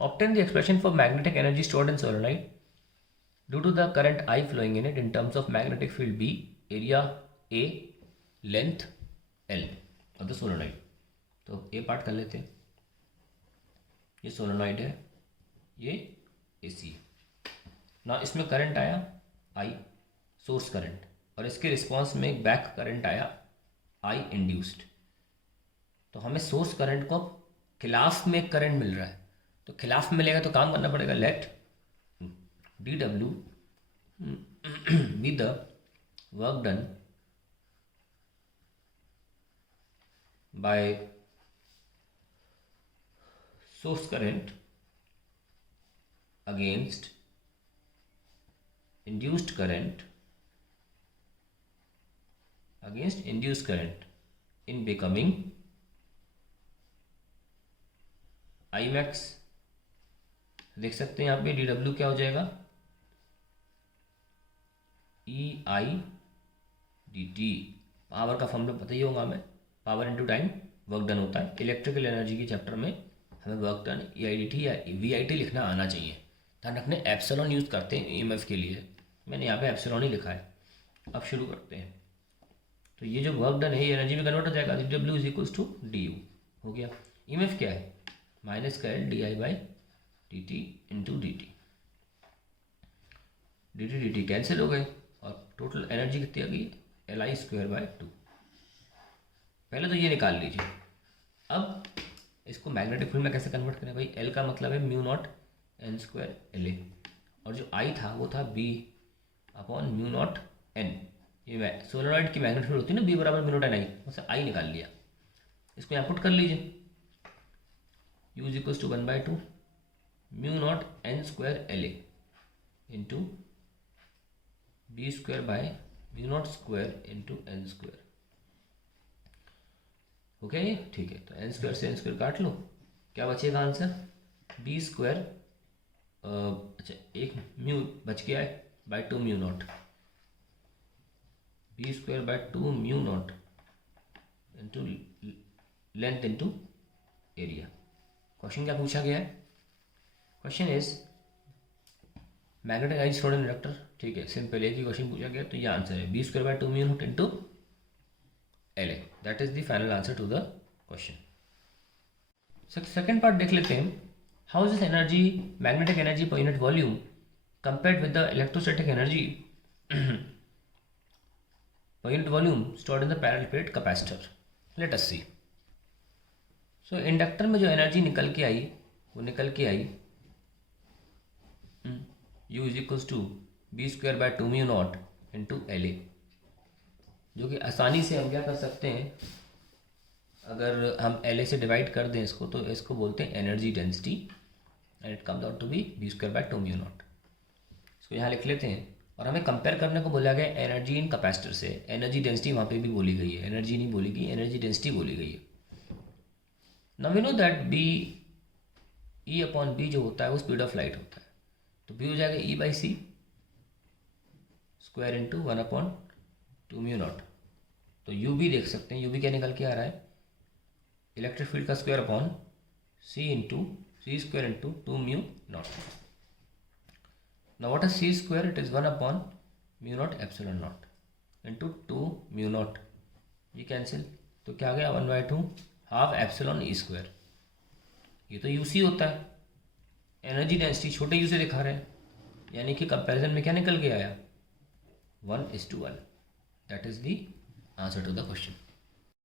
Obtain the expression for magnetic energy stored in solenoid due to the current I flowing in it in terms of magnetic field B, area A, length L of the solenoid. तो ए part कर लेते हैं. ये solenoid है, ये AC है. ना इसमें करंट आया I, सोर्स करंट, और इसके रिस्पॉन्स में एक बैक करंट आया I इंड्यूस्ड. तो हमें सोर्स करंट को खिलाफ में एक करंट मिल रहा है, तो खिलाफ में मिलेगा तो काम करना पड़ेगा. Let dW be the work done by source current against induced current in becoming I max. देख सकते हैं यहाँ पे dW क्या हो जाएगा, EI dt. पावर का फॉर्मूला पता ही होगा हमें, power into time work done होता है. इलेक्ट्रिकल एनर्जी के चैप्टर में हमें वर्क डन EI dt या VIT लिखना आना चाहिए. ध्यान रखने एप्सिलॉन यूज़ करते हैं EMF के लिए, मैंने यहाँ पे एप्सिलॉन ही लिखा है. अब शुरू करते हैं. तो ये जो वर्क डन है ये एनर्जी में कन्वर्ट हो जाएगा. dW is equals to du हो गया. EMF क्या है, माइनस का L di by dt into dt. dt cancel हो गए और टोटल एनर्जी कितनी आ गई, Li स्क्वायर बाय 2. पहले तो ये निकाल लीजिए. अब इसको मैग्नेटिक फील्ड में कैसे कन्वर्ट करें भाई. L का मतलब है mu naught n square LA, और जो I था वो था B upon mu naught N. ये सोलेनॉइड की मैग्नेटिक फील्ड होती है ना, B बराबर म्यू नॉट एन आई, उससे I निकाल लिया. इसको यहाँ पुट कर लीजिए. U is equals to 1/2 mu naught n square LA into B square by mu naught square into n square. Okay ठीक है. तो एन स्क्वायर से एन स्क्वायर काट लो, क्या बचेगा आंसर, B स्क्वायर. अच्छा एक म्यू बच गया है by 2 mu naught, B square by 2 mu naught into length into area. Question क्या पूछा गया है, question is magnetic energy stored in inductor. ठीक है, सिंपल एक ही क्वेश्चन पूछा गया, तो ये आंसर है B square by 2 mu naught into LA. That is the final answer to the question. Second part देख लेते हैं. How is this energy, magnetic energy per unit volume compared with the electrostatic energy per unit volume stored in the parallel plate capacitor. Let us see. So inductor में जो energy निकल के आई वो निकल के आई U is equals to B square by 2 mu naught into LA, जो कि आसानी से हम क्या कर सकते हैं, अगर हम LA से डिवाइड कर दें इसको तो इसको बोलते हैं energy density, and it comes out to be B square by 2 mu naught. इसको यहाँ लिख लेते हैं. और हमें कंपेयर करने को बोला गया एनर्जी इन कैपेसिटर से. एनर्जी डेंसिटी वहाँ पे भी बोली गई है, एनर्जी नहीं बोली गई, एनर्जी डेंसिटी बोली गई है. Now we know that B E upon B जो होता है वो स्पीड ऑफ लाइट होता है, तो B हो जाएगा E by c square into 1/2 mu naught. तो U भी देख सकते हैं, U भी क्या निकल के आ रहा है, इलेक्ट्रिक फील्ड का square upon C square into 2 mu not. Now what is C square? It is 1 upon mu naught epsilon naught into 2 mu naught. ये कैंसिल, तो क्या आ गया 1/2 हाफ एप्सिलॉन E स्क्वायर. ये तो UC होता है, एनर्जी डेंसिटी छोटे U से दिखा रहे हैं, यानी कि कंपैरिजन में क्या निकल के आया 1:1. That is the answer to the question.